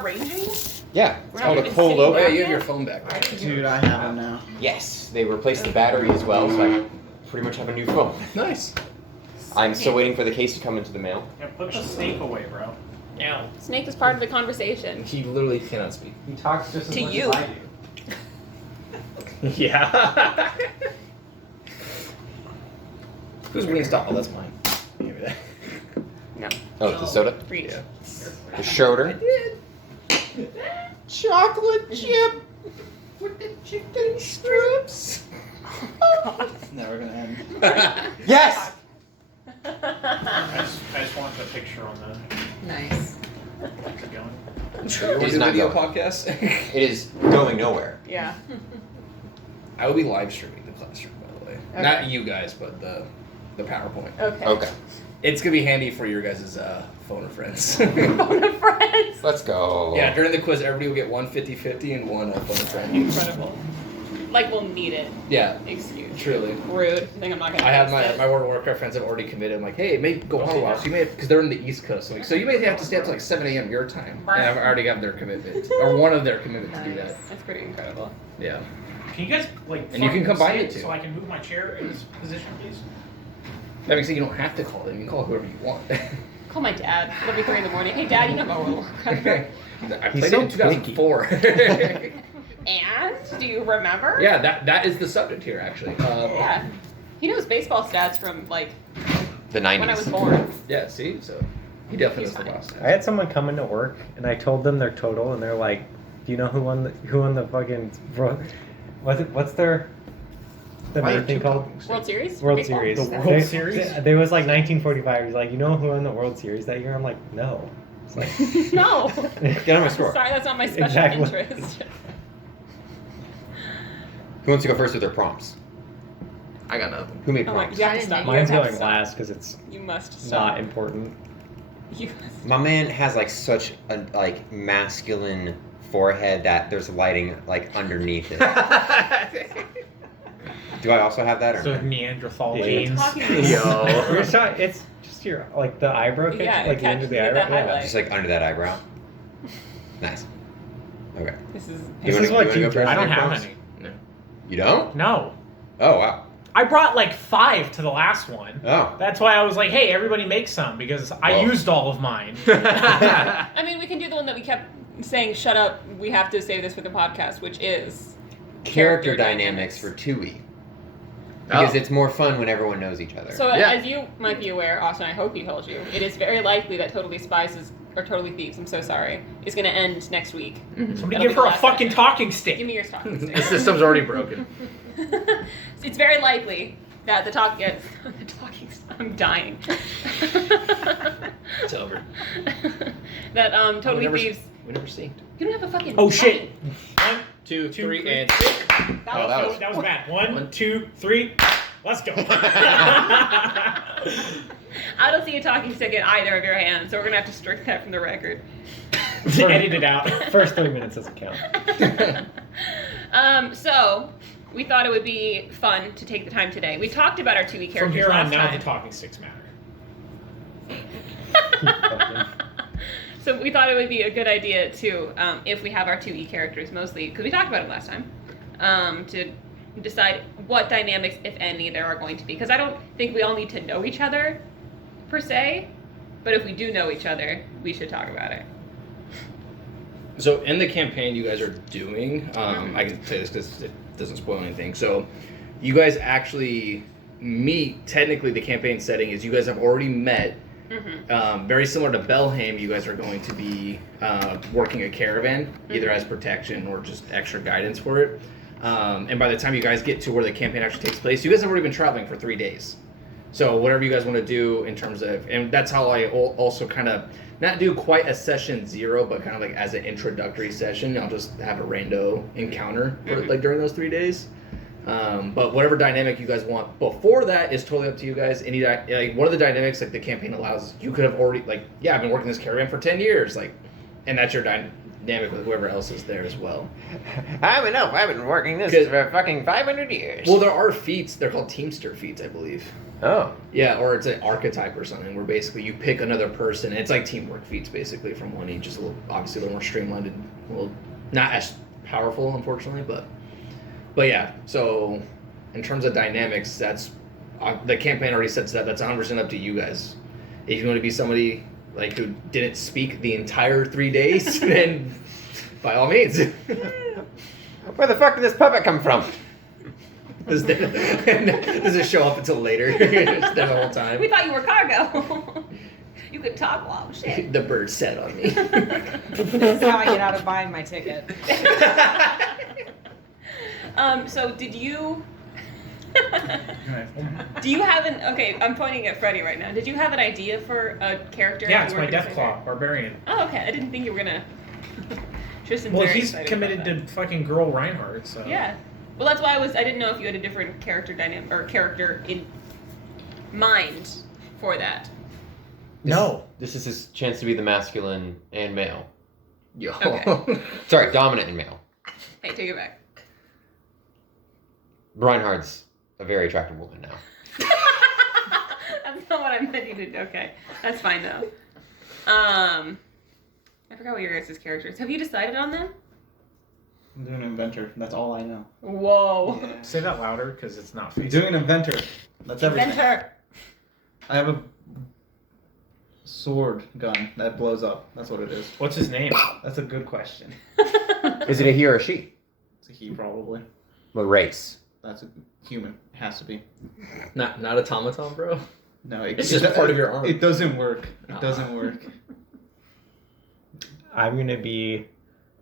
arranging? Yeah, We're it's not called a even cold sitting open. Oh yeah, down you have yet? your phone back. Dude, I have it now. Yes, they replaced the battery as well, so I pretty much have a new phone. Nice. I'm still waiting for the case to come into the mail. Yeah, put the snake away, bro. Now, Snake is part of the conversation. He literally cannot speak. He talks just as To much you. as I do. yeah. Who's Wingstop? Oh, that's mine. Give me that. No. Oh, the soda? Reach. Yeah. The shoulder? Chocolate chip with the chicken strips. It's never gonna end. Yes! I just want the picture on the. Nice. How's it going? Sure, you want He's to do a not video going. podcast? It is going nowhere. Yeah. I will be live streaming the classroom, by the way. Okay. Not you guys, but the PowerPoint. Okay. Okay, It's gonna be handy for your guys' phone of friends. Phone of friends. let's go. Yeah, during the quiz, everybody will get one 50-50 and one phone of friend. Incredible. Like we'll need it. Yeah, Excuse. truly. Rude. You think I'm not gonna I have post my it? World of Warcraft friends have already committed. I'm like, hey, it may go on a while, so you may because they're in the East Coast, so you may have to stay up to like 7 a.m. your time. And I've already got their commitment, or one of their commitment to do that. That's pretty incredible. Yeah. Can you guys like? And you can fucking combine sit it too. So I can move my chair in this position, please. That means you don't have to call them. You can call whoever you want. Call my dad. It'll be 3 in the morning. Hey, Dad, you know about World of Warcraft? I He's played so it in 2004. And do you remember? Yeah, that is the subject here actually. Yeah. He knows baseball stats from like The 90s. when I was born. Yeah, see, so he definitely He's knows the fine. boss. I had someone come into work, and I told them their total, and they're like, "Do you know who won the fucking what's their Why are main thing you called? talking? World Series? World Baseball? Series. The World They- Series? They was like 1945. He's like, you know who won the World Series that year? I'm like, no. It's like, No. Get on my score. Sorry, that's not my special Exactly. interest. Who wants to go first with their prompts? I got nothing. Who made Oh my, prompts? you have to stop. mine's you have to going stop. last because it's You must not stop. important. You must. My man has like such a like masculine forehead that there's lighting like underneath it. Do I also have that or So no? Neanderthal Yeah. genes. Talking Yo. to It's just your like the eyebrow catch, Yeah, like the end catch- of the you get eyebrow. that Yeah. highlight. Just like under that eyebrow. Nice. Okay. This is. You This wanna- is what you wanna you go first I don't with your have prompts? any. You don't? No. Oh wow. I brought like 5 to the last one. Oh. That's why I was like, hey, everybody make some because I Whoa. used all of mine. I mean, we can do the one that we kept saying, shut up, we have to save this for the podcast, which is. Character dynamics for Tui. Because it's more fun when everyone knows each other. So, Yeah. as you might be aware, Austin, I hope he told you, it is very likely that Totally Spies is, or Totally Thieves, I'm so sorry, is going to end next week. Somebody That'll give be her the a last fucking time. talking Give stick. me your talking stick. The system's already broken. It's very likely that the talking I'm dying. It's over. That Totally never- Thieves. We never synced. You don't have a fucking. Oh shit. 1, 2, 2, 3, 3. and 6. That Oh, was, that That was bad. 1, One. 2, 3. Let's go. I don't see a talking stick in either of your hands, so we're gonna have to strike that from the record. Edit it out. First 3 minutes doesn't count. So we thought it would be fun to take the time today. We talked about our 2E characters From here on, last now time. the talking sticks matter. So we thought it would be a good idea to, if we have our 2E characters mostly, because we talked about it last time, to decide what dynamics, if any, there are going to be. Because I don't think we all need to know each other, per se, but if we do know each other, we should talk about it. So in the campaign you guys are doing, I can say this because it doesn't spoil anything. So you guys actually meet, technically the campaign setting is you guys have already met. Very similar to Belhaim, you guys are going to be working a caravan, either as protection or just extra guidance for it. And by the time you guys get to where the campaign actually takes place, you guys have already been traveling for 3 days. So whatever you guys want to do in terms of, and that's how I also kind of, not do quite a session 0, but kind of like as an introductory session, I'll just have a rando encounter for, like during those 3 days. But whatever dynamic you guys want before that is totally up to you guys. Any like one of the dynamics like the campaign allows, you could have already like, yeah, I've been working this caravan for 10 years, like, and that's your dynamic with whoever else is there as well. I've been working this Good. for fucking 500 years. Well, there are feats. They're called Teamster feats, I believe. Oh. Yeah, or it's an archetype or something where basically you pick another person. It's like teamwork feats basically from one each, just obviously a little more streamlined and a little not as powerful, unfortunately, but yeah. So in terms of dynamics, that's the campaign already sets that. That's 100% up to you guys. If you want to be somebody like who didn't speak the entire 3 days, then by all means. Where the fuck did this puppet come from? Does it show up until later? It's there the whole time. We thought you were cargo. You could talk. Wow, shit. The bird sat on me. This is how I get out of buying my ticket. So did you? Do you have an? Okay, I'm pointing at Freddie right now. Did you have an idea for a character? Yeah, you it's were my gonna say? Deathclaw barbarian. Oh, okay. I didn't think you were gonna. Tristan's Well, very he's excited committed about to fucking girl Reinhardt, so that. Yeah. Well, that's why I didn't know if you had a different character dynamic or character in mind for that. No. This is his chance to be the masculine and male. Yo. Okay. Sorry, dominant and male. Hey, take it back. Reinhardt's a very attractive woman now. That's not what I meant you to do. Okay, that's fine though. I forgot what your guys' characters. Have you decided on them? I'm doing an inventor. That's all I know. Whoa. Yeah. Say that louder because it's not I'm facing. doing an inventor. That's everything. Inventor. I have a sword gun that blows up. That's what it is. What's his name? That's a good question. Is it a he or a she? It's a he, probably. What race? That's a human. It has to be. Not automaton, bro. No, It's just part of your arm. It doesn't work. It Aw. doesn't work. I'm gonna be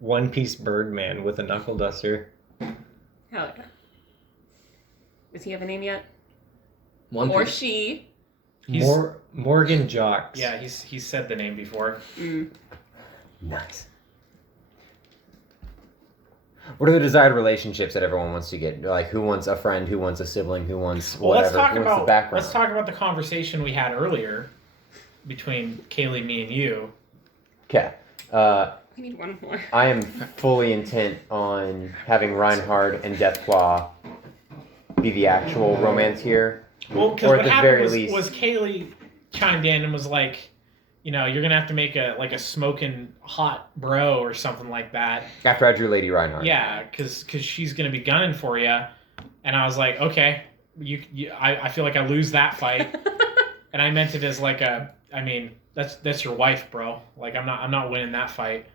One Piece Birdman with a knuckle duster. Hell yeah. Does he have a name yet? One Or piece. she? He's- Morgan Jocks. Yeah, he's said the name before. Mm. Nice. What are the desired relationships that everyone wants to get? Like, who wants a friend? Who wants a sibling? Who wants Well, whatever? let's talk who wants the about background? let's talk about the conversation we had earlier between Kaylee, me, and you. Okay. We need one more. I am fully intent on having Reinhardt and Deathclaw be the actual romance here. Well, because Or at what the happened very was, least- was Kaylee chimed in and was like, you know, you're gonna have to make a smoking hot bro or something like that. After I drew Lady Reinhardt. Yeah, because she's gonna be gunning for you, and I was like, okay, I feel like I lose that fight, and I meant it as like a, I mean, that's your wife, bro. Like I'm not winning that fight.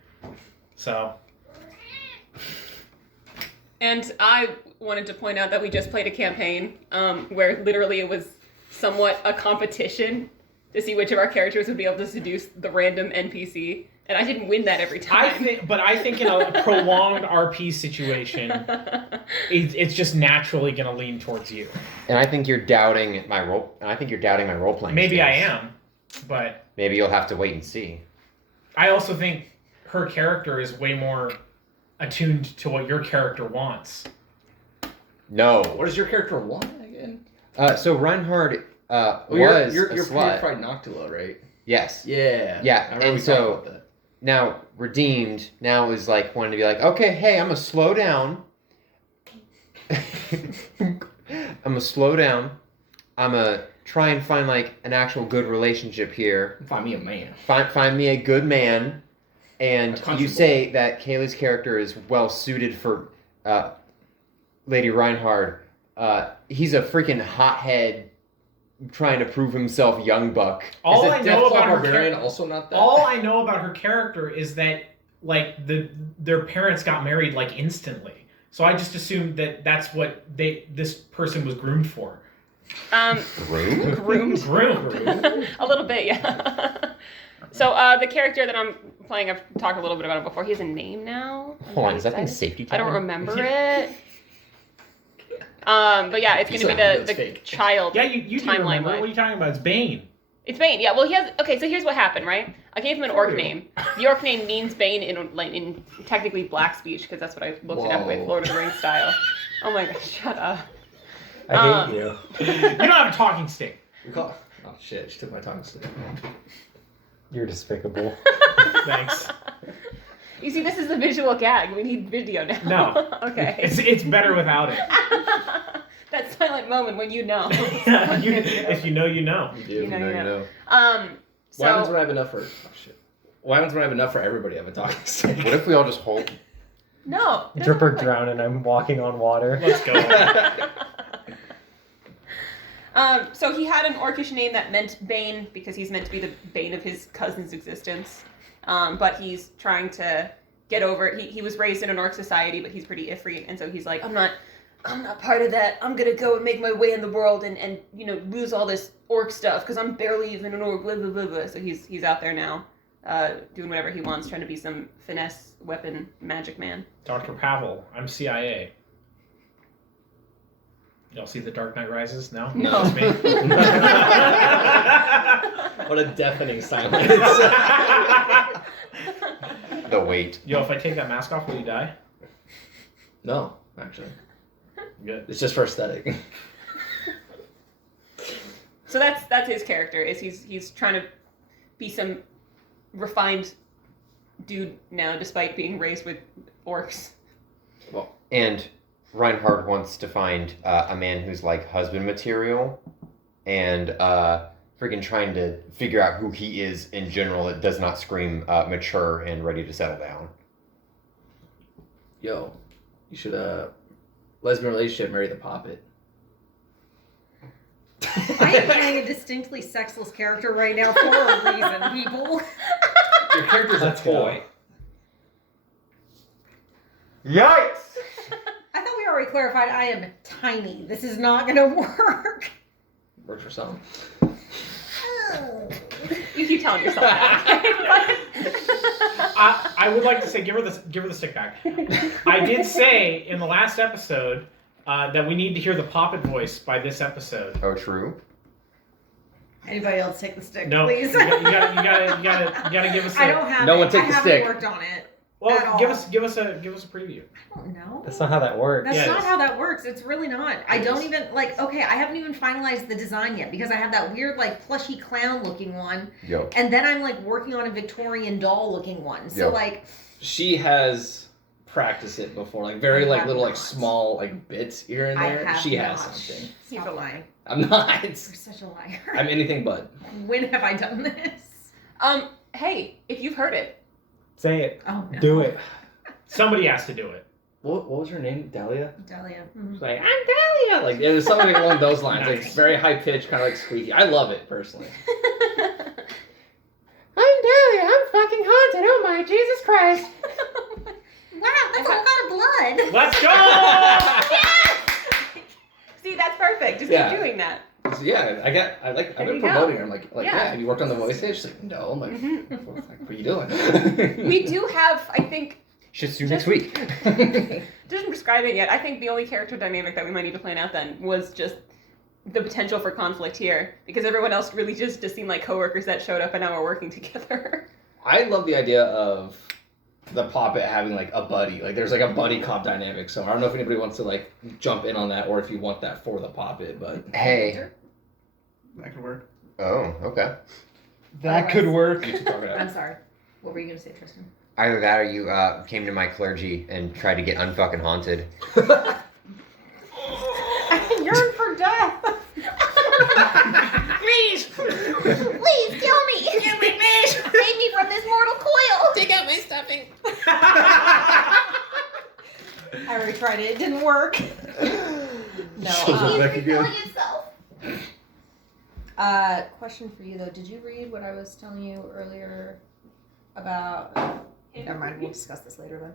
So And I wanted to point out that we just played a campaign where literally it was somewhat a competition to see which of our characters would be able to seduce the random NPC. And I didn't win that every time. I think in a prolonged RP situation, it's just naturally gonna lean towards you. And I think you're doubting my role. And I think you're doubting my role playing. Maybe I am, but Maybe you'll have to wait and see. I also think her character is way more attuned to what your character wants. No. What does your character want again? So Reinhardt Well, was you're a slut. Pride Noctula, right? Yes. Yeah. Yeah, I remember and we so- talked about that. Now redeemed. Now is like wanting to be like, okay, hey, I'm gonna slow down. I'm gonna slow down. I'm gonna try and find like an actual good relationship here. Find me a man. Find me a good man. And A country you boy. say that Kaylee's character is well suited for Lady Reinhardt. He's a freaking hothead trying to prove himself young buck. All Is I it know Deathclaw about her Barbarian character, also not that? all I know about her character is that like their parents got married like instantly. So I just assumed that that's what this person was groomed for. Room? Groomed. Groomed. A little bit, yeah. So the character that I'm playing, I've talked a little bit about it before. He has a name now. I'm Hold on, very is that thing excited. safety I don't time? remember it. But yeah, it's He's gonna be like, the that's fake. child. Yeah, you do Timeline remember. wise. What are you talking about? It's Bane. It's Bane. Yeah. Well, he has. Okay, so here's what happened, right? I gave him an orc name. The orc name means Bane in technically black speech because that's what I looked it up with, Whoa. Lord of the Rings style. Oh my gosh, shut up. I hate you. You don't have a talking stick. We call. Oh shit! She took my tongue stick. You're despicable. Thanks. You see, this is a visual gag. We need video now. No. Okay. It's better without it. That's silent moment when you know. If you know, you know. You do. You know, you know. What happens So when I have enough for? Oh shit. What happens when I have enough for everybody? I have a talking stick. What if we all just hold? no. it doesn't Drip or work like- drown, and I'm walking on water. Let's go. So he had an orcish name that meant Bane because he's meant to be the bane of his cousin's existence. But he's trying to get over it. He was raised in an orc society, but he's pretty iffy, and so he's like, I'm not part of that. I'm gonna go and make my way in the world and lose all this orc stuff because I'm barely even an orc. Blah blah blah blah. So he's out there now, doing whatever he wants, trying to be some finesse weapon magic man. Dr. Pavel, I'm CIA. Y'all see The Dark Knight Rises? No? No. Just me? What a deafening silence. The weight. Yo, if I take that mask off, will you die? No, actually, Good. it's just for aesthetic. So that's his character. Is he's trying to be some refined dude now, despite being raised with orcs. And Reinhard wants to find a man who's like husband material, and freaking trying to figure out who he is in general that does not scream mature and ready to settle down. Yo, you should lesbian relationship, marry the poppet. I am playing a distinctly sexless character right now for a reason, people. Your character's a Let's go. toy. Yikes! I thought we already clarified I am tiny. This is not gonna work. Works for some. You keep telling yourself that. I would like to say, give her the stick back. I did say in the last episode that we need to hear the Poppet voice by this episode. Oh, true. Anybody else take the stick, No, please? you gotta give us. I don't have No it. one take I the haven't stick. worked on it. Well, at give all. us a preview. I don't know. That's not how that works. That's Yeah, it not is. how that works. It's really not. I It don't is. even okay. I haven't even finalized the design yet because I have that weird plushy clown looking one, Yo. and then I'm working on a Victorian doll looking one. So Yep. She has practiced it before, very I have little not. small bits here and I there. have She has not. something. Stop lying. I'm not. You're such a liar. I'm anything but. When have I done this? Hey, if you've heard it, Say it. Oh no. Do it. Somebody has to do it. What was her name? Dahlia? Dahlia. She's like, I'm Dahlia. It was something along those lines. Nice. Very high pitched, kind of squeaky. I love it personally. I'm Dahlia. I'm fucking haunted. Oh my Jesus Christ! Wow, that's a lot of blood. Let's go! Yes! See, that's perfect. Just Yeah. keep doing that. So, yeah, I've There been you go. promoting her. I'm like, Yeah. have you worked on the voice stage? She's like, no. I'm like, Mhm. what are you doing? We do have, I think, Shitsu next week. just describing it, I think the only character dynamic that we might need to plan out then was just the potential for conflict here, because everyone else really just seemed like coworkers that showed up and now we're working together. I love the idea of the Poppet having a buddy. There's a buddy cop dynamic. So I don't know if anybody wants to jump in on that or if you want that for the Poppet, but Hey. That could work. Oh, okay. That could work. you two talk it I'm out. sorry. What were you gonna say, Tristan? Either that or you came to my clergy and tried to get unfucking haunted. I yearn for death. Please! Please kill me! Kill me, please! Save me from this mortal coil! Take out my stuffing. I already tried it. It didn't work. No. He's refilling itself. Question for you though. Did you read what I was telling you earlier about? Never mind. We'll discuss this later then.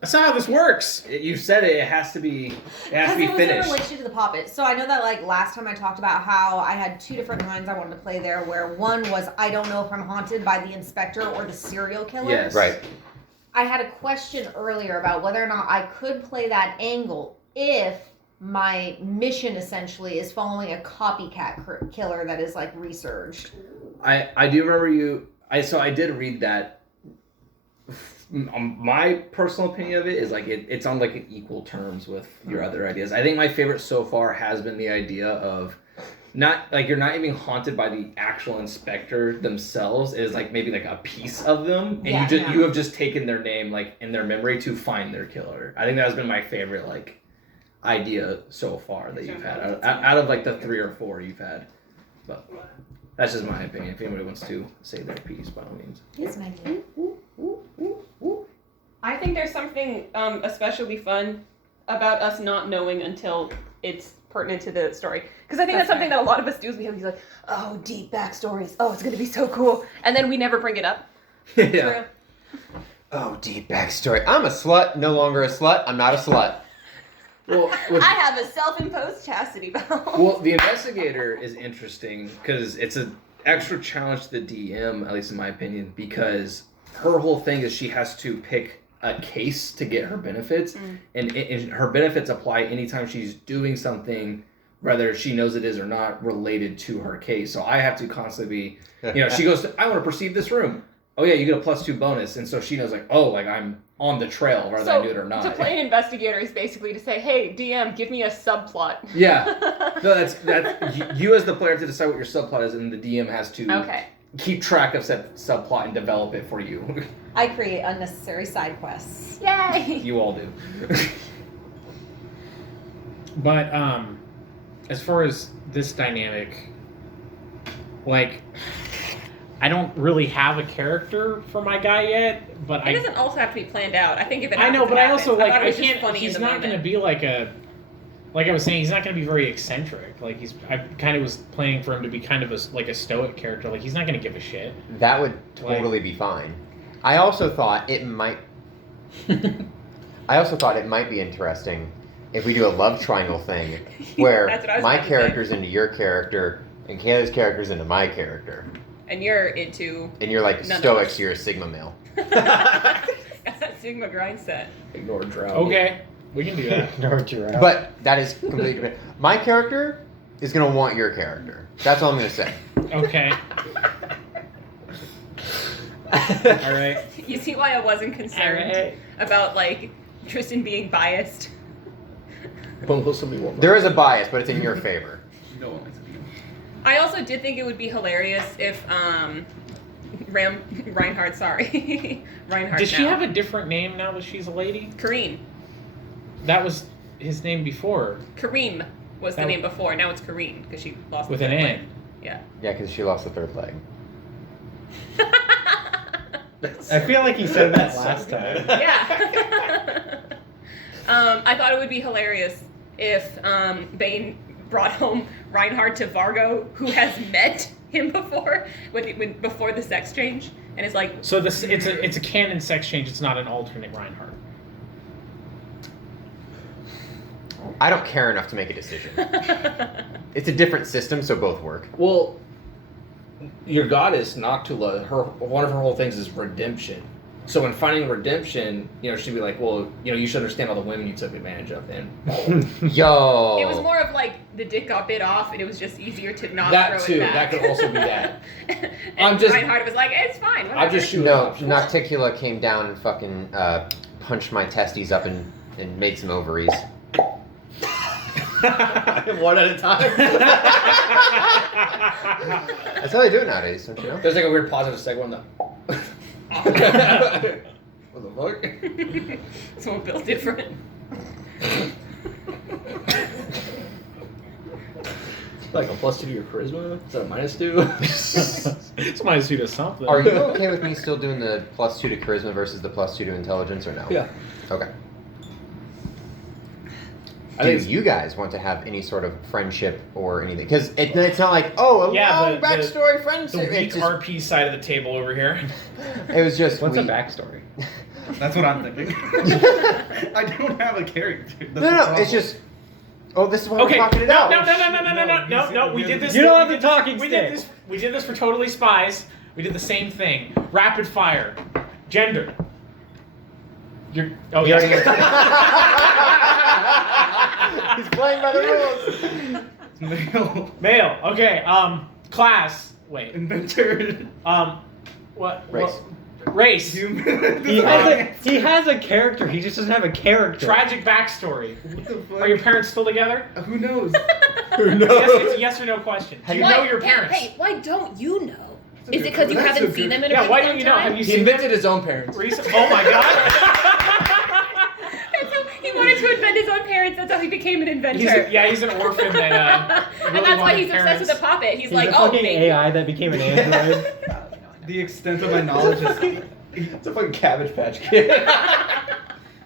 That's not how this works. You said it. It has to be. It has to be Because it was in finished. relation to the Poppet. So I know that last time I talked about how I had two different lines I wanted to play there. Where one was I don't know if I'm haunted by the inspector or the serial killer. Yes. Right. I had a question earlier about whether or not I could play that angle if my mission essentially is following a copycat killer that is researched. I do remember you. I did read that. My personal opinion of it is it's on an equal terms with your other ideas. I think my favorite so far has been the idea of not you're not even haunted by the actual inspector themselves. It is maybe a piece of them, and Yeah, you have just taken their name in their memory to find their killer. I think that has been my favorite idea so far that you've had out of like the 3 or 4 you've had. But that's just my opinion. If anybody wants to say their piece, by all means. Here's my name. I think there's something especially fun about us not knowing until it's pertinent to the story. Because I think that's something that a lot of us do is we have these like, oh, deep backstories. Oh, it's going to be so cool. And then we never bring it up. Yeah. Oh, deep backstory. I'm a slut. No longer a slut. I'm not a slut. Well, I have a self-imposed chastity belt. well, the investigator is interesting because it's an extra challenge to the DM, at least in my opinion, because her whole thing is she has to pick a case to get her benefits, and her benefits apply anytime she's doing something, whether she knows it is or not, related to her case. So I have to constantly be, she goes, I want to perceive this room. Oh yeah, you get a +2 bonus, and so she knows like, oh, like I'm on the trail whether I do it or not. To play an investigator is basically to say, hey, DM, give me a subplot. Yeah. No, that's you as the player to decide what your subplot is, and the DM has to keep track of said subplot and develop it for you. I create unnecessary side quests. Yay! You all do. But as far as this dynamic, like, I don't really have a character for my guy yet, but It doesn't also have to be planned out. I think if it I happens, know, but it I also happens. like thought it I was just can't. funny He's in the not going to moment. be like I was saying. He's not going to be very eccentric. Like I kind of was planning for him to be kind of a stoic character. Like he's not going to give a shit. That would totally be fine. I also thought it might. I also thought it might be interesting if we do a love triangle thing, where That's what I was my about to character's into your character and Kayla's character's into my character, And you're into... and you're like None of stoic, us. so you're a Sigma male. Got that Sigma grind set. Ignore drought. Okay, we can do that. Ignore Giraffe. But that is completely different. My character is gonna want your character. That's all I'm gonna say. Okay. All right. You see why I wasn't concerned about, like, Tristan being biased? There is a bias, but it's in your favor. No one likes to be. I also did think it would be hilarious if, Reinhardt, sorry. Reinhardt Does she now. have a different name now that she's a lady? Kareem. That was his name before. Kareem was the That- name before. Now it's Kareem because she lost With the an third N. leg. Yeah. Yeah, because she lost the third leg. I feel like he said that last time. Yeah. I thought it would be hilarious if Bane brought home Reinhardt to Vargo, who has met him before, before the sex change, and is like, So it's a canon sex change. It's not an alternate Reinhardt. I don't care enough to make a decision. It's a different system, so both work. Well, your goddess Noctula, one of her whole things is redemption. So when finding redemption, she'd be like, well, you should understand all the women you took advantage of then. Yo. It was more of like the dick got bit off, and it was just easier to not That throw too. it back. That could also be that. And Reinhardt was like, it's fine. Whatever. I'm just shooting. No, options. Nocticula came down and fucking punched my testes up and made some ovaries. One at a time. That's how they do it nowadays, don't you know? There's like a weird positive segue on the. What the fuck? Someone built different. Like a +2 to your charisma? Is that a -2? It's -2 to something. Are you okay with me still doing the +2 to charisma versus the +2 to intelligence, or no? Yeah. Okay. I Do think you guys want to have any sort of friendship or anything? Because it's not like, oh, a long backstory friendship. The weak It's just- RP side of the table over here. It was just What's a we- backstory? That's what I'm thinking. I don't have a character. That's the No, problem. it's just. Oh, this is why Okay. we're talking it out. No. We did this. You don't have we the did- talking we stick. did this. We did this for Totally Spies. We did the same thing. Rapid fire. Gender. You're. Oh We already- yeah. He's playing by the rules. Male Male. Okay. Class. Wait. inventor. What? Race. Race. Human. He has a character. He just doesn't have a character. Tragic backstory. What the fuck? Are your parents still together? Who knows? Yes, it's a yes or no question. Do you Why- know your parents? Hey, why don't you know? That's Is a it because good- you that's haven't a seen good- them in a Yeah. really Why long don't you know? time? Have you he seen invented his own parents. them recently? Oh my god. And so he wanted wanted to invent his own parents. That's how he became an inventor. He's an orphan that. And Really that's why wanted he's obsessed with a parents. puppet. He's He's like, a oh, fucking baby. AI that became an android. The extent of my knowledge is It's a fucking Cabbage Patch Kid.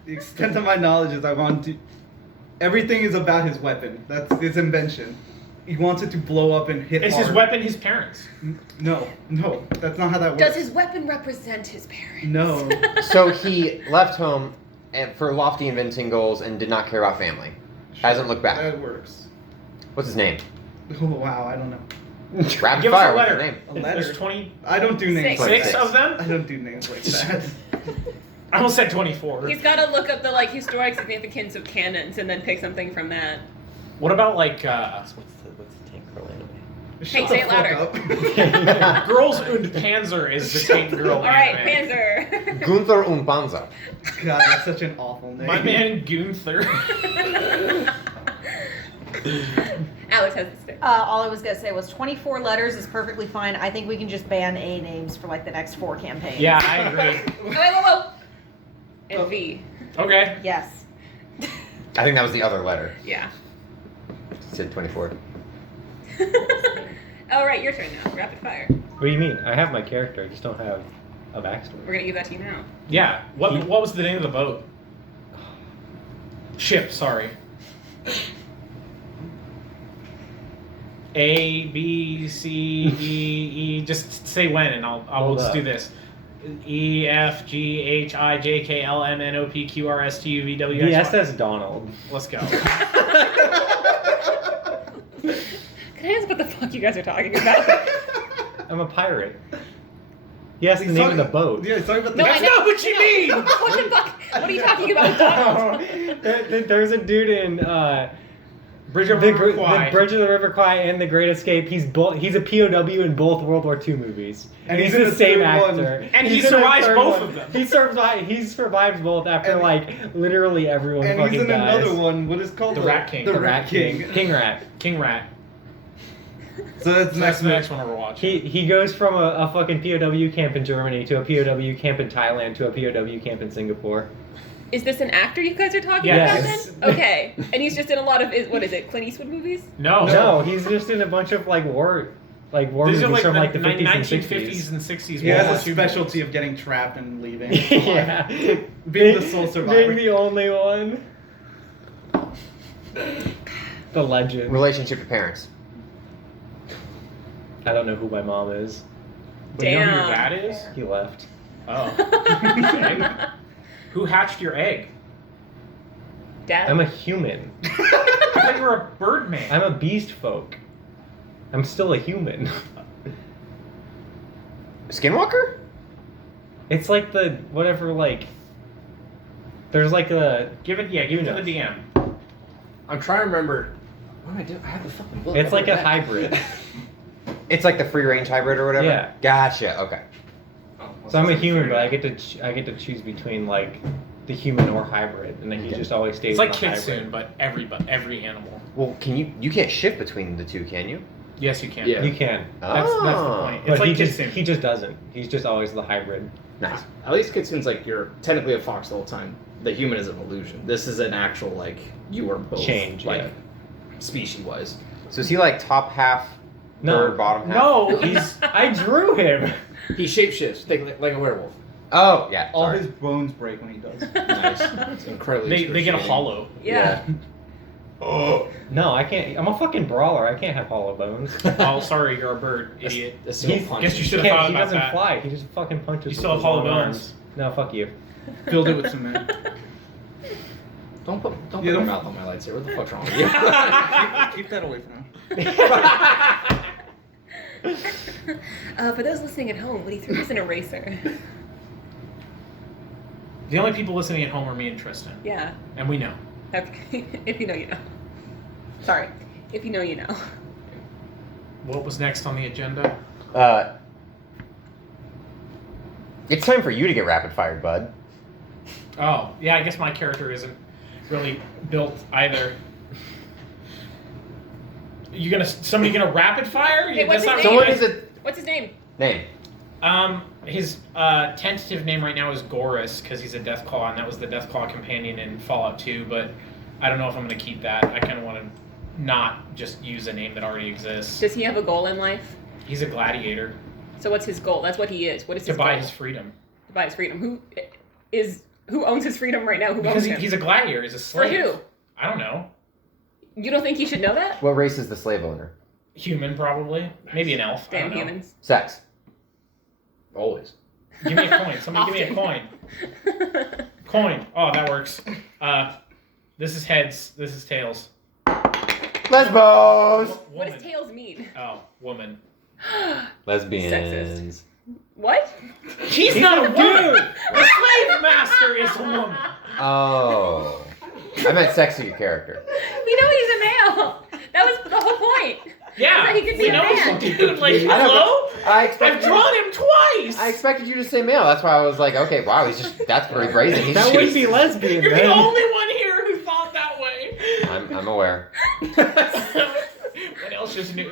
the extent of my knowledge is I want to. Everything is about his weapon. That's his invention. He wants it to blow up and hit. Is hard. his weapon his parents? No, that's not how that works. Does his weapon represent his parents? No. So he left home and for lofty inventing goals and did not care about family. Hasn't looked back. That works. What's his name? Oh wow, I don't know. Rapid Give us fire. a What's letter. his name? A letter. There's 20. I don't do names like Six. Six that. of them? I don't do names like that. I almost said 24. He's got to look up the historic significance of cannons and then pick something from that. What about like What's the tank girl anime? Hey, Shut say the it louder. fuck up. Girls und Panzer is the tank girl All right, anime. Panzer. Gunther und Panzer. God, that's such an awful name. My man Gunther. Alex has the stick. All I was gonna say was 24 letters is perfectly fine. I think we can just ban A names for like the next 4 campaigns. Yeah, I agree. Oh, wait, whoa. And V. Okay. Yes. I think that was the other letter. Yeah. It said 24. All right, your turn now. Rapid fire. What do you mean? I have my character. I just don't have a backstory. We're gonna give that to you now. Yeah. What was the name of the boat? Ship, sorry. A, B, C, D, E. Just say when, and I'll Hold just up. do this. E, F, G, H, I, J, K, L, M, N, O, P, Q, R, S, T, U, V, W, The X, Y. SS Donald. Let's go. Can I ask what the fuck you guys are talking about? I'm a pirate. He asked the He's name of talking- the boat. Yeah, he's talking about the. No, I That's know. not what you mean! What the fuck? What are you talking about, Donald? There's a dude in Bridge of the River Kwai. Bridge of the River Kwai and The Great Escape. He's a POW in both World War II movies. And he's he's in the the same third one. actor. And he He's in the survives third both one. of them. He survives both after And- like literally everyone And fucking he's in dies. another one. What is it called? The Rat King. The The Rat King. King Rat. King Rat. So that's So that's the next one we're watching. He goes from a fucking POW camp in Germany to a POW camp in Thailand to a POW camp in Singapore. Is this an actor you guys are talking Yes. about then? Okay. And he's just in a lot of, what is it, Clint Eastwood movies? No. No, he's just in a bunch of war These movies are like from like the the 50s and 1950s 60s. and 60s. He World War has a II specialty movies. of getting trapped and leaving. Yeah. Being the sole survivor. Being the only one. The legend. Relationship to parents. I don't know who my mom is. But you know who your Damn. dad is? He left. Oh. Okay. Who hatched your egg? Dad? I'm a human. I thought you were a bird man. I'm a beast folk. I'm still a human. Skinwalker? It's like the whatever like. There's like a. Give it to the DM. I'm trying to remember. What am I doing? I have the fucking book. It's like a Back. hybrid. It's like the free range hybrid or whatever? Yeah. Gotcha, okay. Oh, So I'm a let's human, figure but it I get to I get to choose between like the human or hybrid, and then he Okay. just always stays. It's like in the Kitsune, hybrid. but every animal. Well, you can't shift between the two, can you? Yes, you can. Yeah. You can, That's the Oh. point. It's but like he just Kitsune. doesn't. He's just always the hybrid. Nice. At least Kitsune's like you're technically a fox the whole time. The human is an illusion. This is an actual like you are both Change, like yeah. species wise. So is he like top half No. bird, bottom half? No, I drew him. He shapeshifts, like a werewolf. Oh, yeah. All sorry. his bones break when he does. Nice. It's incredibly. They get a excruciating. hollow. Yeah. No, I can't. I'm a fucking brawler. I can't have hollow bones. Oh, sorry, you're a bird, That's- idiot. that's still He's- punch. Guess you He should have can't- thought he about doesn't that. fly. He just fucking punches. You with still have his hollow long bones. arms. No, fuck you. Filled it with cement. Don't put You your don't- mouth on my lightsaber. What the fuck's wrong with you? Keep that away from him. For those listening at home, what he threw was an eraser. The only people listening at home are me and Tristan, Yeah. and we know. Okay. If you know, you know. Sorry. If you know, you know. What was next on the agenda? It's time for you to get rapid fired, bud. Oh, yeah, I guess my character isn't really built either. Somebody gonna rapid fire? Hey, what's That's his not name? So what is it? What's his name? Name. His tentative name right now is Gorus because he's a Deathclaw, and that was the Deathclaw companion in Fallout 2. But I don't know if I'm going to keep that. I kind of want to not just use a name that already exists. Does he have a goal in life? He's a gladiator. So what's his goal? That's what he is. What is his To buy goal? his freedom. To buy his freedom. Who owns his freedom right now? Who Because owns him? he's a gladiator. He's a For slave. who? I don't know. You don't think he should know that? What race is the slave owner? Human, probably. Maybe an elf. I Damn don't know. humans. Sex. Always. Give me a coin. Somebody give me a coin. Coin. Oh, that works. This is heads. This is tails. Lesbos. What Woman. does tails mean? Oh, woman. Lesbians. What? He's not a woman. The slave master is a woman. Oh. I meant sex of your character. We know he's a male. That was the whole point. Yeah, So he could be we a know man. some dude. Like, I know, hello? I I've expected drawn him twice. I expected you to say male. That's why I was like, okay, wow, that's pretty brazen. He's That would be lesbian, You're man. the only one here who thought that way. I'm aware. What else just knew?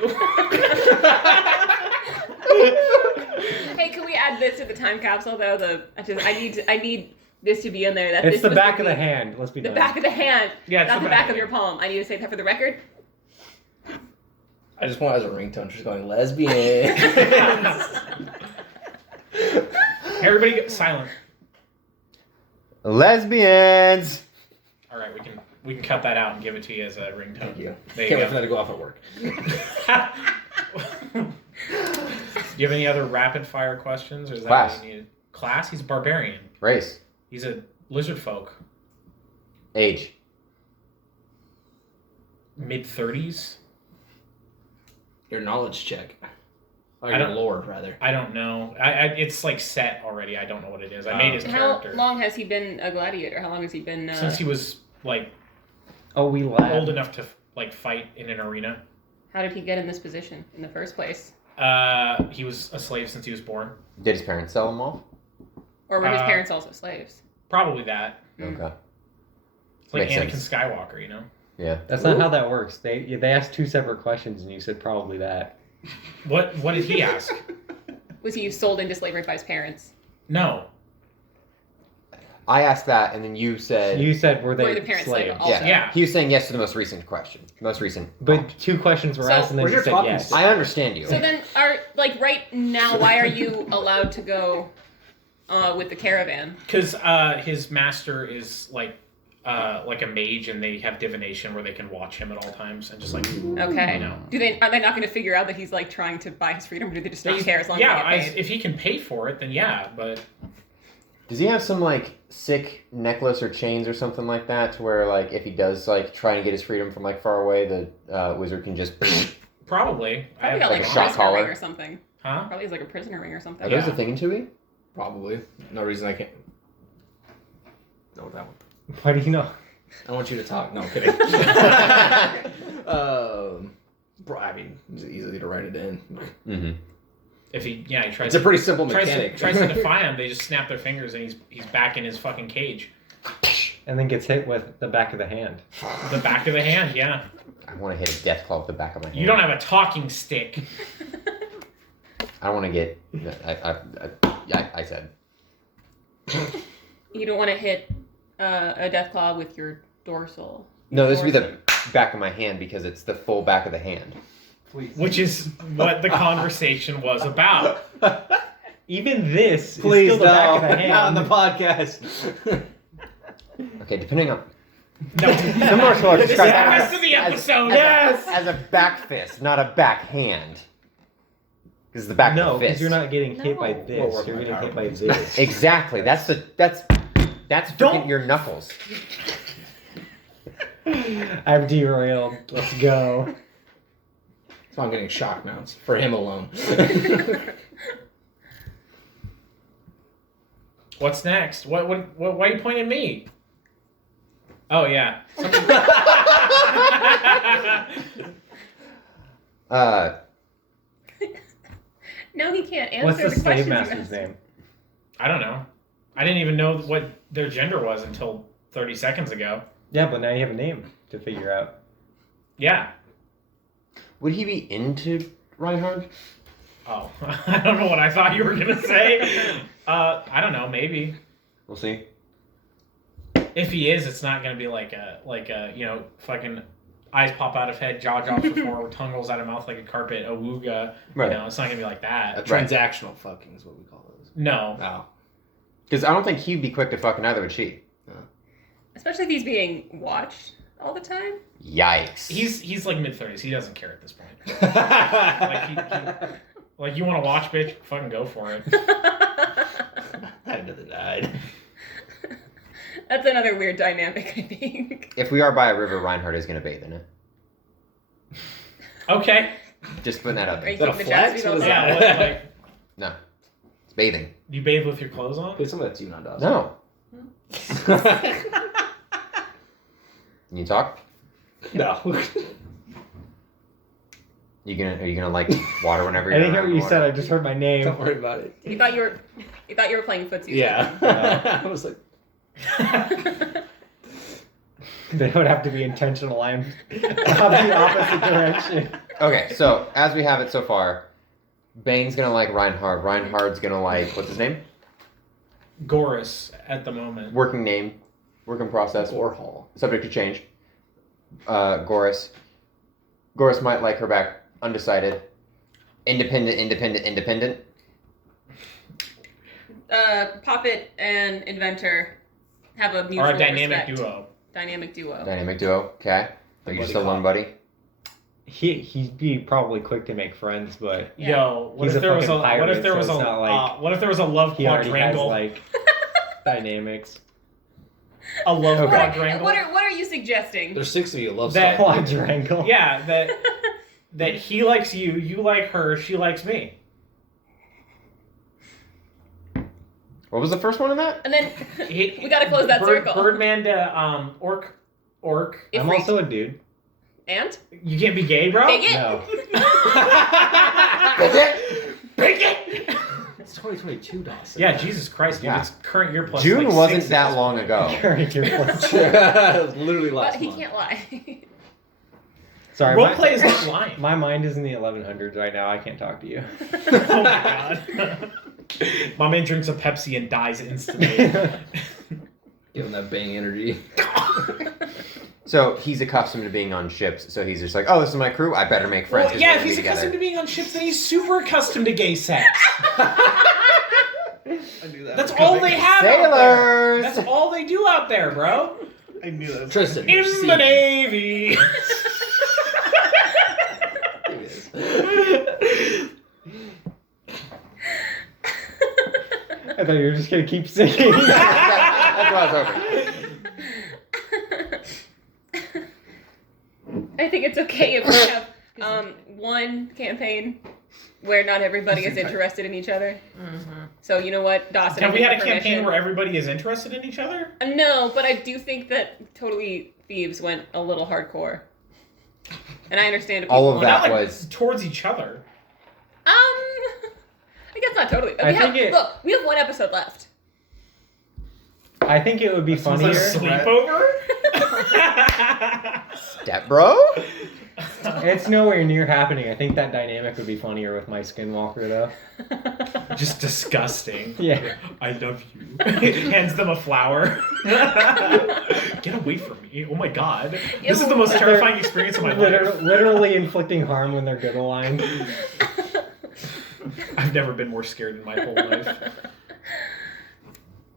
Hey, can we add this to the time capsule though? I need this to be in there. That It's this the was back of the hand. Let's be The done. back of the hand. Yeah, it's not the the back back. of your palm. I need to say that for the record. I just want as a ringtone, just going lesbian. Everybody get silent. Lesbians. All right, we can cut that out and give it to you as a ringtone. Thank you. There Can't you wait for that to go off at work. go. Do you have any other rapid fire questions, or is that Class. what you needed? Class. He's a barbarian. Race. He's a lizard folk. Age. Mid-30s. Your knowledge check. Or I your don't- lore, rather. I don't know. It's like set already. I don't know what it is. I made his How character long has he been a gladiator? How long has he been? since he was like Oh, we old laughed. enough to like fight in an arena. How did he get in this position in the first place? He was a slave since he was born. Did his parents sell him off? Or were his Uh, parents also slaves? Probably that. Okay. It's like Makes Anakin sense. Skywalker, you know. Yeah. That's not how that works. They asked two separate questions, and you said probably that. What did he ask? Was he sold into slavery by his parents? No. I asked that, and then you said. You said were they Were the parents slave slaves? also? Yeah. Yeah. He was saying yes to the most recent question. Most recent. But two questions were So- asked, and then Where's you your said talking yes. stick? I understand you. So then, right now, why are you allowed to go with the caravan? Because his master is like a mage, and they have divination where they can watch him at all times and just like. Okay. I know. Are they not going to figure out that he's like trying to buy his freedom, or do they just not care as long Yeah, as they get paid? if he can pay for it, then yeah. But Does he have some like sick necklace or chains or something like that, to where like if he does like try and get his freedom from like far away, the wizard can just. probably. Probably got like like a a shock prisoner collar. ring or something. Huh? Probably has like a prisoner ring or something. Are those Yeah. a thing in Tui? Probably. No reason I can't. No, that one. Why do you know? I want you to talk. No, I'm kidding. Bro, I mean, it's easy to write it in. Mm-hmm. If he tries. It's a pretty simple tries mechanic. to defy him, they just snap their fingers and he's back in his fucking cage. And then gets hit with the back of the hand. The back of the hand, yeah. I want to hit a death claw with the back of my hand. You don't have a talking stick. I want to get. I said. You don't want to hit a death claw with your dorsal. No, this would be the back of my hand because it's the full back of the hand. Please. Which is what the conversation was about. Even this Please, is still the back of the no, hand. not on the podcast. Okay, depending on. No, Similar to this is the rest of the episode. As a back fist, not a back hand. Because the back No, of the because fist. you're not getting hit by No. this. We'll work You're on getting our hit by powers. this. Exactly. That's freaking Don't- your knuckles. I'm derailed. Let's go. So I'm getting shock mounts for him alone. What's next? What? Why are you pointing at me? Oh yeah. No, he can't answer What's the the slave questions you master's asked. name? I don't know. I didn't even know what their gender was until 30 seconds ago. Yeah, but now you have a name to figure out. Yeah. Would he be into Reinhard? Oh, I don't know what I thought you were gonna say. I don't know. Maybe We'll see. if he is, it's not gonna be like a fucking eyes pop out of head, jaw drops for four, tongue rolls out of mouth like a carpet, awooga. Right. You know, it's not gonna be like A that. transactional fucking is what we call those. No. No. Because I don't think he'd be quick to fuck, neither would she. Especially if he's being watched all the time. Yikes. He's like mid-30s. He doesn't care at this point. Like you want to watch, bitch? Fucking go for it. I'd rather died. That's another weird dynamic, I think. If we are by a river, Reinhardt is going to bathe in it. Okay. Just putting that up Are you there. that a keeping the flex? Jacksonville What is Yeah. that? What, like, No. It's bathing. you bathe with your clothes on? Okay, some of that's you, not Dawson. No. Can you talk? No. Are you gonna like water whenever I you're didn't hear around what you the said. water? I just heard my name. Don't worry about it. You thought you were playing footsie. Yeah. I was like, They would have to be intentional. I'm the opposite direction. Okay, so as we have it so far, Bane's gonna like Reinhardt. Reinhardt's gonna like what's his name? Goris at the moment. Working name, working process, Warhol. subject to change. Goris. Goris might like her back, undecided. Independent. Poppet and Inventor have a mutual Or a dynamic respect. duo. Dynamic duo. Dynamic duo. Okay. Are you just a lone buddy? He'd be probably quick to make friends, but Yeah. Yo, what He's if a there was a fucking pirate, what if there so was a it's not like what if there was a love he already has quadrangle? like dynamics. A love Okay. quadrangle. What are you suggesting? There's 6 of you. Love That- stuff. Quadrangle. Yeah, that he likes you, you like her, she likes me. What was the first one in that? And then He- we gotta close that circle. Birdman to orc. If I'm we- also a dude. And You can't be gay, bro. Big it. No. It's 2022, Dawson. Yeah, Jesus Christ, dude. Yeah. It's current year plus. June like wasn't 6 at that this long point. ago. Current year plus. It was literally But last he month. can't lie. Sorry, Role play is not lying. my mind is in the 1100s right now. I can't talk to you. Oh my god. My man drinks a Pepsi and dies instantly. Give him that bang energy. So he's accustomed to being on ships, so he's just like, oh, this is my crew, I better make friends. Well, 'cause yeah, we're if gonna he's be together. accustomed to being on ships, then he's super accustomed to gay sex. I knew that. That's was all coming. they have out there. Sailors! That's all they do out there, bro. I knew that. Was Tristan. In you're the Navy. I thought you were just gonna keep singing. That's what I was hoping. I think it's okay if we have one campaign where not everybody is interested in each other. So you know what, Dawson? Have I we give had a you campaign permission. where everybody is interested in each other? No, but I do think that Totally Thieves went a little hardcore, and I understand. If All of people- that Not like was- towards each other. I guess not totally. I We have, think it- look, we have one episode left. I think it would be sounds like funnier. Sleepover? Step bro? It's nowhere near happening. I think that dynamic would be funnier with my Skinwalker though. Just disgusting. Yeah. I love you. Hands them a flower. Get away from me. Oh my god. This is the most terrifying experience of my life. Literally inflicting harm when they're good aligned. I've never been more scared in my whole life.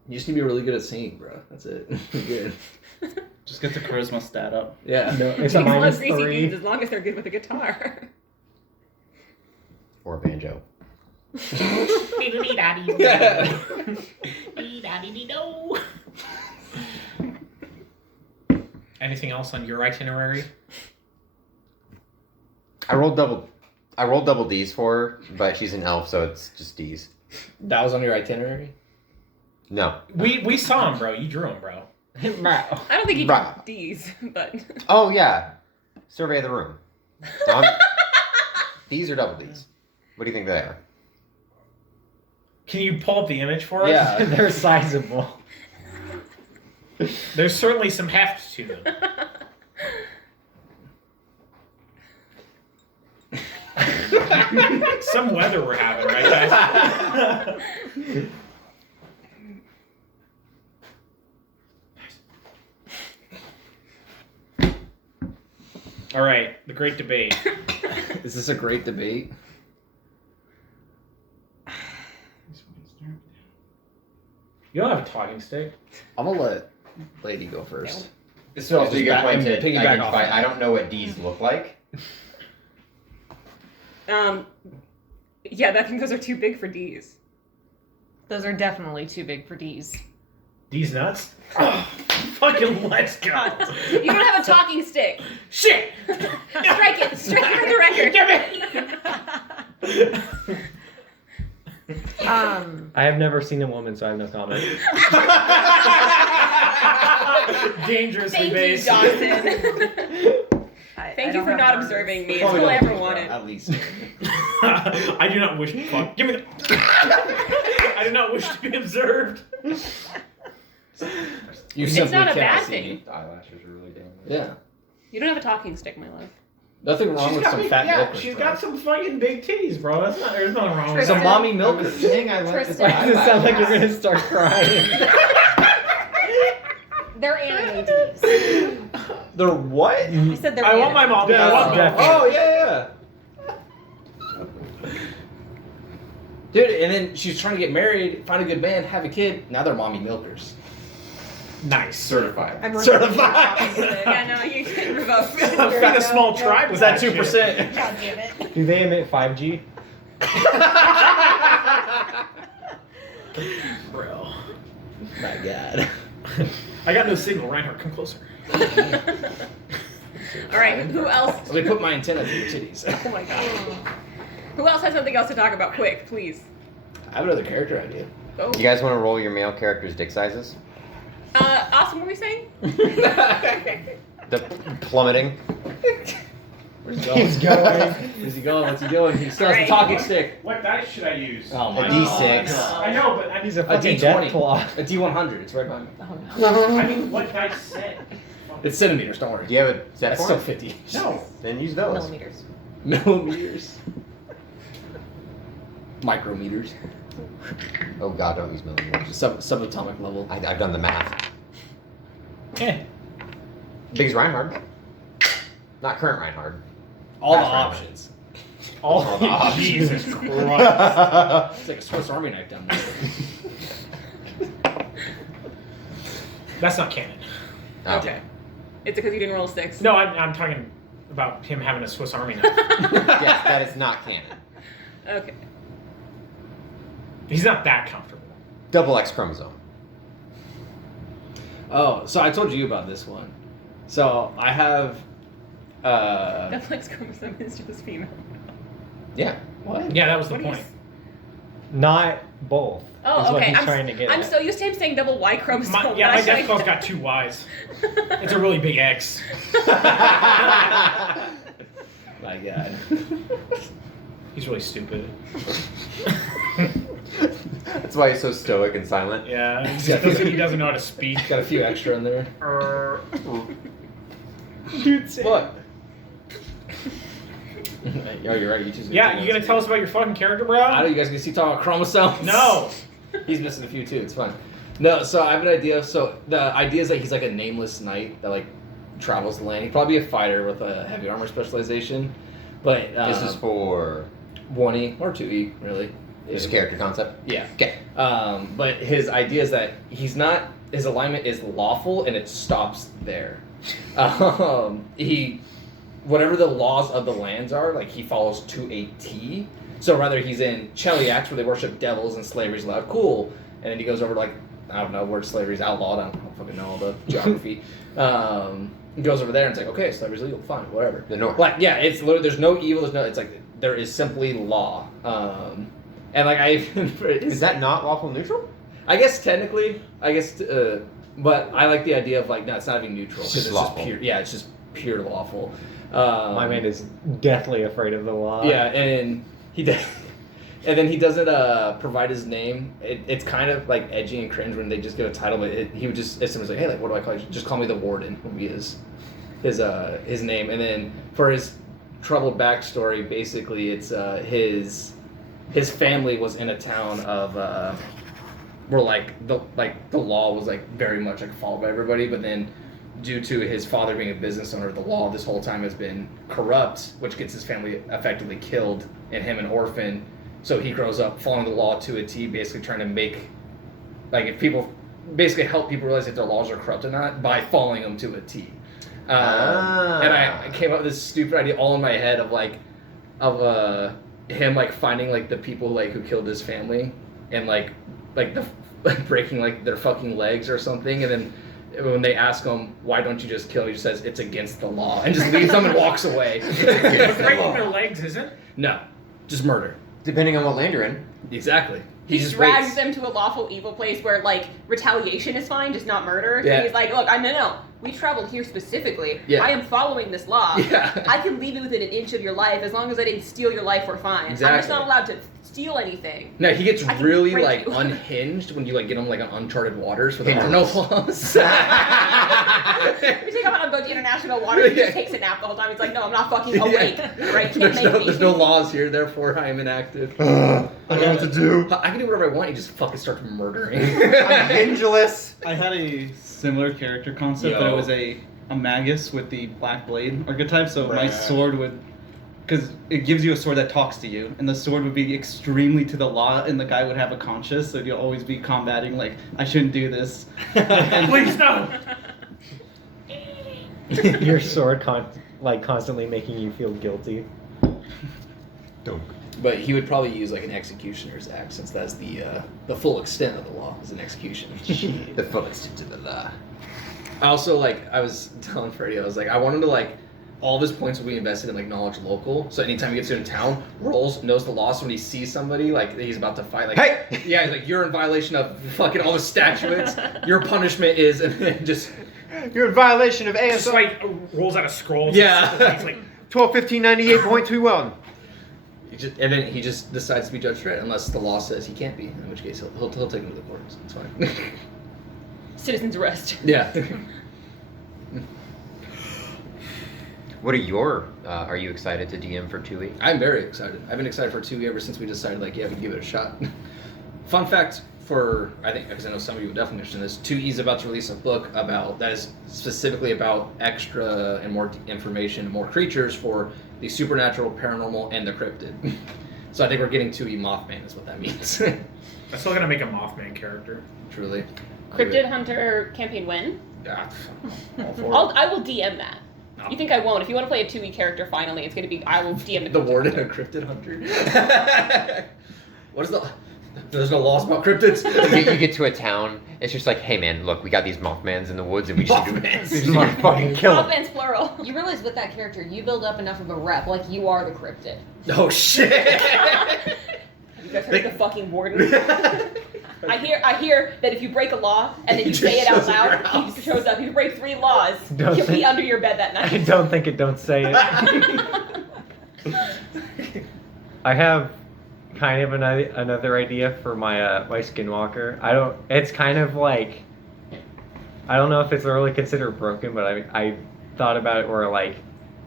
You just need to be really good at singing, bro. That's it. You're good. Just get the charisma stat up. Yeah. No, it's Takes a a lot minus of greasy 3. dudes as long as they're good with a guitar. Or banjo. Anything else on your itinerary? I rolled double D's for her, but she's an elf, so it's just D's. That was on your itinerary? No. We saw him, bro. You drew him, bro. I don't think he Right. did D's, but Oh yeah. Survey of the room. No, D's or double D's? What do you think they are? Can you pull up the image for us? Yeah. They're sizable. There's certainly some heft to them. some weather we're having, right, guys? All right, the great debate. Is this a great debate? You don't have a talking stick. I'm gonna let Lady go first. This is also a Just good back- point to piggyback off identify. of that. I don't know what D's look like. Yeah, I think those are too big for D's. Those are definitely too big for D's. These nuts? Oh, fucking let's go. You don't have a talking stick. Shit! Strike it for the record. Give me! I have never seen a woman, so I have no comment. Dangerously Thank you, based. Dawson. I Thank you don't for have not words. observing me. It's Probably all I don't ever think wanted. At least. I do not wish to fuck. Give me the. I do not wish to be observed. You It's simply not a cannot bad see thing. me. The eyelashes are really damn. Yeah. You don't have a talking stick, my love. Nothing wrong with some fat milkers. she's bro. got some fucking big titties, bro. That's not. There's nothing wrong with Some that. mommy I was milkers. saying I like Tristan. Why does it sound like you're gonna start crying? They're anime D's. They're what? I said they're I want my anime. mom. Yeah, I want definitely. Oh yeah. Dude, and then she's trying to get married, find a good man, have a kid. Now they're mommy milkers. Nice. Certified. I'm Certified. Yeah, no, you can revoke. Feed a small tribe. Was with that shit. 2%? God damn it. Do they emit 5G? Bro. My God. I got no signal. Reinhardt, come closer. All right, who else? Let me put my antenna through your titties. Oh my god. Who else has something else to talk about? Quick, please. I have another character idea. Go. You guys want to roll your male character's dick sizes? Austin, what were we saying? The plummeting. Where's he going? He's going. Where's he going? What's he doing? He still has the Alright. talking stick. What dice should I use? Oh my A D6. God. I know, but I He's mean, a fucking D20. death claw. A D100. It's right behind me. I mean, what dice say? It's centimeters. Don't worry. Do you have a set That's for still it? 50. No. Then use those. Millimeters. Millimeters. Micrometers. Oh god, don't use millimeters. Subatomic level. I've done the math. Eh. Big as Reinhard. Not current Reinhard. All the That's right. options. All the options. Jesus Christ. It's like a Swiss Army knife down there. That's not canon. Oh. Okay. It's because you didn't roll 6. No, I'm talking about him having a Swiss Army knife. Yes, that is not canon. Okay. He's not that comfortable. Double X chromosome. Oh, so I told you about this one. So I have. Netflix chromosome is just female. Yeah. What? Yeah, that was the What do you point. Not both. is Oh, what okay. he's trying to get I'm at. so used to him saying double Y chromosome. My that death actually- claw's got 2 Ys. It's a really big X. My God. He's really stupid. That's why he's so stoic and silent. Yeah, he doesn't know how to speak. Got a few extra in there. Dude, What? Oh, you're right. You choose. Yeah, you gonna tell us about your fucking character, bro? How do you guys gonna see talking about chromosomes? No. He's missing a few too. It's fine. No, so I have an idea. So the idea is like he's like a nameless knight that like travels the land. He'd probably be a fighter with a heavy armor specialization, but This is for 1E or 2E really. this character concept. Yeah. Okay. But his idea is that he's not. His alignment is lawful, and it stops there. Whatever the laws of the lands are, like he follows to a T. So rather he's in Cheliax where they worship devils and slavery's allowed, cool. And then he goes over to like, I don't know where slavery's outlawed, I don't fucking know all the geography. He goes over there and it's like, okay, slavery's legal, fine, whatever. The North. Like, yeah, it's literally, there's no evil, it's like, there is simply law. And like Is that not lawful neutral? I guess technically, but I like the idea of like, no, it's not even neutral. It's 'cause just lawful. pure, yeah, it's just pure lawful. My man is deathly afraid of the law. Yeah, and he does, and then he doesn't provide his name. It's kind of like edgy and cringe when they just give a title, but he would just, if someone's like, hey, like, what do I call you? Just call me the Warden would be his name. And then for his troubled backstory, basically it's his his family was in a town of where the law was like very much like followed by everybody, but then due to his father being a business owner, the law this whole time has been corrupt, which gets his family effectively killed and him an orphan. So he grows up following the law to a T, basically trying to make, like, if people, basically help people realize if their laws are corrupt or not by following them to a T. And I came up with this stupid idea all in my head of him like finding like the people like who killed his family and like breaking like their fucking legs or something, and then when they ask him why don't you just kill, he just says it's against the law and just leaves them and walks away. But breaking their legs isn't? No, just murder. Depending on what land you're in. Exactly. He just drags waits. them to a lawful evil place where like retaliation is fine, just not murder. So Yeah. he's like, look, no. We traveled here specifically. Yeah. I am following this law. Yeah. I can leave you within an inch of your life as long as I didn't steal your life. We're fine. I'm just Exactly. not allowed to steal anything. No, he gets I can really break like you. unhinged when you like get him like on uncharted waters where there are no laws. We take him on a boat to international waters. He Yeah. just takes a nap the whole time. He's like, no, I'm not fucking awake. Right? Can't There's no laws here, therefore I am inactive. I don't know what to do. I can do whatever I want. You just fucking start murdering. I'm hingeless. I had a similar character concept, but it was a magus with the black blade archetype. So my Right. sword would, because it gives you a sword that talks to you, and the sword would be extremely to the law, and the guy would have a conscience, so you'll always be combating like I shouldn't do this. Please no! Your sword constantly making you feel guilty. Don't. But he would probably use like an executioner's axe, since that's the full extent of the law is an execution. The fullest to the law. I also I was telling Freddie, I was like, I want him to all of his points will be invested in knowledge local. So anytime he gets to a town, knows the law. So when he sees somebody that he's about to fight, Hey! yeah, he's like, you're in violation of fucking all the statutes. Your punishment is, and then just You're in violation of Just ASL rolls out of scrolls. Yeah. He's like, 121598.21. and then he just decides to be Judge Dredd unless the law says he can't be. In which case he'll take him to the courts. It's fine. Citizen's arrest. Yeah. What are you excited to DM for 2E? I'm very excited. I've been excited for 2E ever since we decided, we can give it a shot. Fun fact I think, because I know some of you would definitely mention this, 2E is about to release a book that is specifically about extra and more information, more creatures for the supernatural, paranormal, and the cryptid. So I think we're getting 2E Mothman is what that means. I'm still gonna make a Mothman character. Truly. Cryptid Hunter campaign win. Yeah. All for it. I will DM that. You think I won't? If you want to play a 2E character, finally, it's gonna be. I will DM The Cryptid warden, a Hunter. cryptid hunter. What is the? There's no laws about cryptids. You get to a town, it's just like, hey man, look, we got these Mothmans in the woods and we just need Mothmans. to fucking kill them. Offense plural. You realize with that character, you build up enough of a rep, like you are the cryptid. Oh shit! You guys heard the fucking warden. I hear that if you break a law and then He you say just it out shows up loud, your he house. just shows up. If you break 3 laws, Don't he'll be say- under your bed that I night. don't think it, don't say it. I have kind of another idea for my my skinwalker. It's kind of like, I don't know if it's really considered broken, but I thought about it where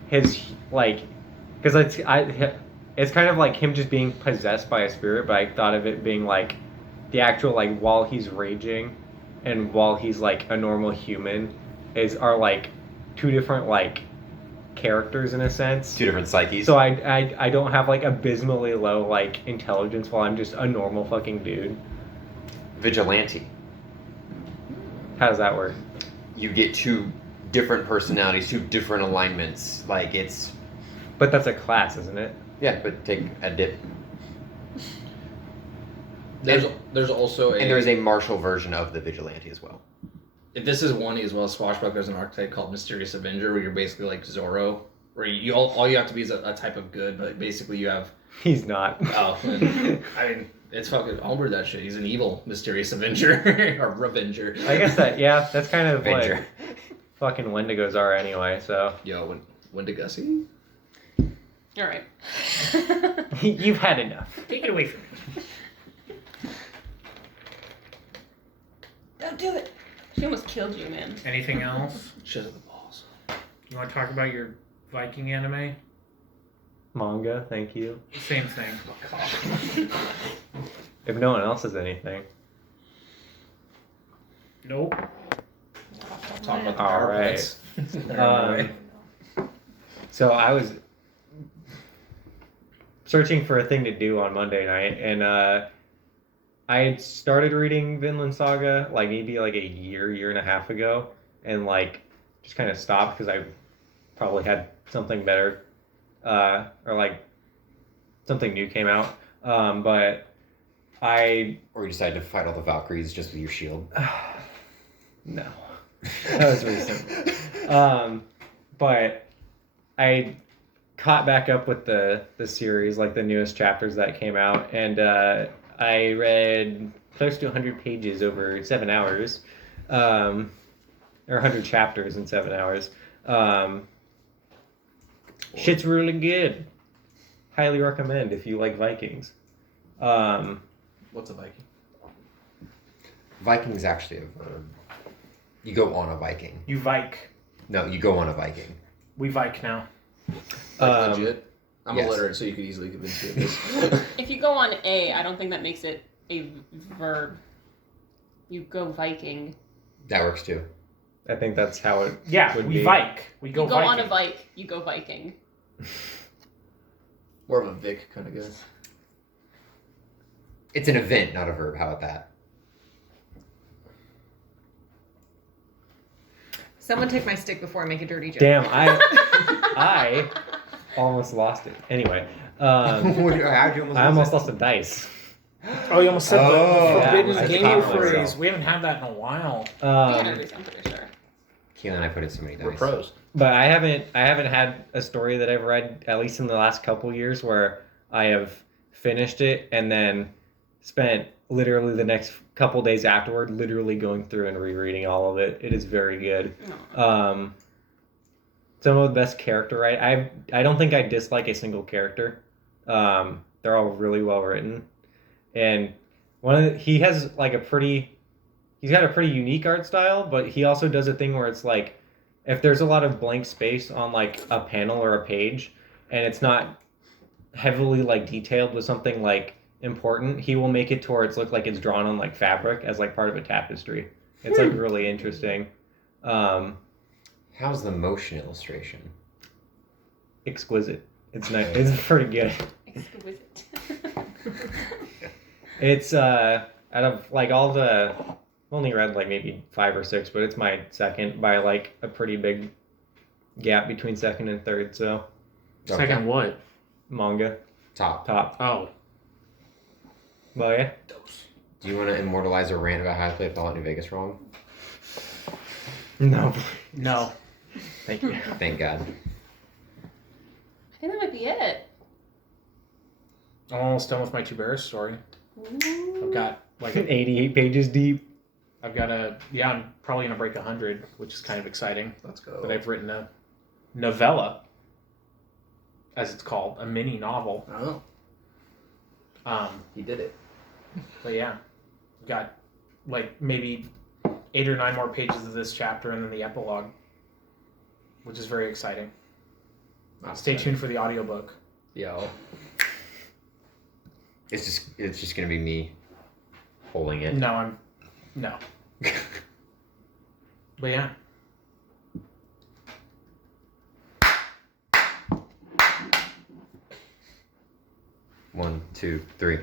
his because it's kind of like him just being possessed by a spirit, but I thought of it being the actual while he's raging and while he's a normal human are 2 different characters in a sense. 2 different psyches. So I don't have abysmally low intelligence while I'm just a normal fucking dude. Vigilante. How does that work? You get 2 different personalities, 2 different alignments. It's But that's a class, isn't it? yeah, but take a dip. There's also And there's a martial version of the vigilante as well. If this is one as well, Swashbuckler, there's an archetype called Mysterious Avenger, where you're basically like Zorro, where all you have to be is a type of good, but basically you have He's not. I mean it's fucking Albert that shit. He's an evil Mysterious Avenger or Revenger. I guess that's kind of Avenger. fucking Wendigos are anyway. So Yo, Wendigosi? All right. you've had enough. Take it away from me. Don't do it. She almost killed you, man. Anything else? Shit at the balls. You want to talk about your Viking anime? Manga, thank you. Same thing. If no one else has anything. Nope. Talk about the All PowerPoints. So I was searching for a thing to do on Monday night, and I had started reading Vinland Saga like maybe like a year and a half ago, and like just kind of stopped because I probably had something better, or like something new came out. But Or you decided to fight all the Valkyries just with your shield. no, that was recent. But I caught back up with the series, like the newest chapters that came out, and I read close to 100 pages over 7 hours, or 100 chapters in 7 hours. Shit's really good. Highly recommend if you like Vikings. What's a Viking? Viking is actually a verb. You go on a Viking. You Vike. No, you go on a Viking. We Vike now. Like legit? I'm yes. illiterate, so you could easily convince me of this. If you go on a, I don't think that makes it a verb. You go Viking. That works too. I think that's how it Yeah, would we be. Vike. We go You go Viking. on a Vike. You go Viking. More of a Vic kind of guy. It's an event, not a verb. How about that? Someone take my stick before I make a dirty joke. Damn, I almost lost it. Anyway, How'd you I almost lost a dice. Oh, you almost said the Oh, forbidden yeah, I game caught phrase. myself. We haven't had that in a while. I'm pretty sure. Keelan and I put in so many We're dice. pros. But I haven't had a story that I've read, at least in the last couple years, where I have finished it and then spent literally the next couple days afterward literally going through and rereading all of it. It is very good. No. Some of the best character I don't think I dislike a single character. They're all really well written, and he has like he's got a pretty unique art style, but he also does a thing where it's like if there's a lot of blank space on like a panel or a page and it's not heavily like detailed with something like important, he will make it to where it's look like it's drawn on like fabric as like part of a tapestry. It's like really interesting. How's the motion illustration? Exquisite. It's nice. It's pretty good. Exquisite. It's out of like all the, I've only read like maybe 5 or 6, but it's my second by like a pretty big gap between second and third. So Second what? manga Top. Oh. Well, yeah. Do you want to immortalize a rant about how I played Fallout New Vegas wrong? No. No. Thank you. Thank God. I think that might be it. I'm almost done with my Two Bears story. I've got like 88 pages deep. I'm probably gonna break 100, which is kind of exciting. Let's go. But I've written a novella, as it's called, a mini novel. Oh, he did it. But yeah, got like maybe 8 or 9 more pages of this chapter and then the epilogue, which is very exciting. Stay tuned for the audiobook. Yo. It's just gonna be me holding it. No. But yeah. One, two, three.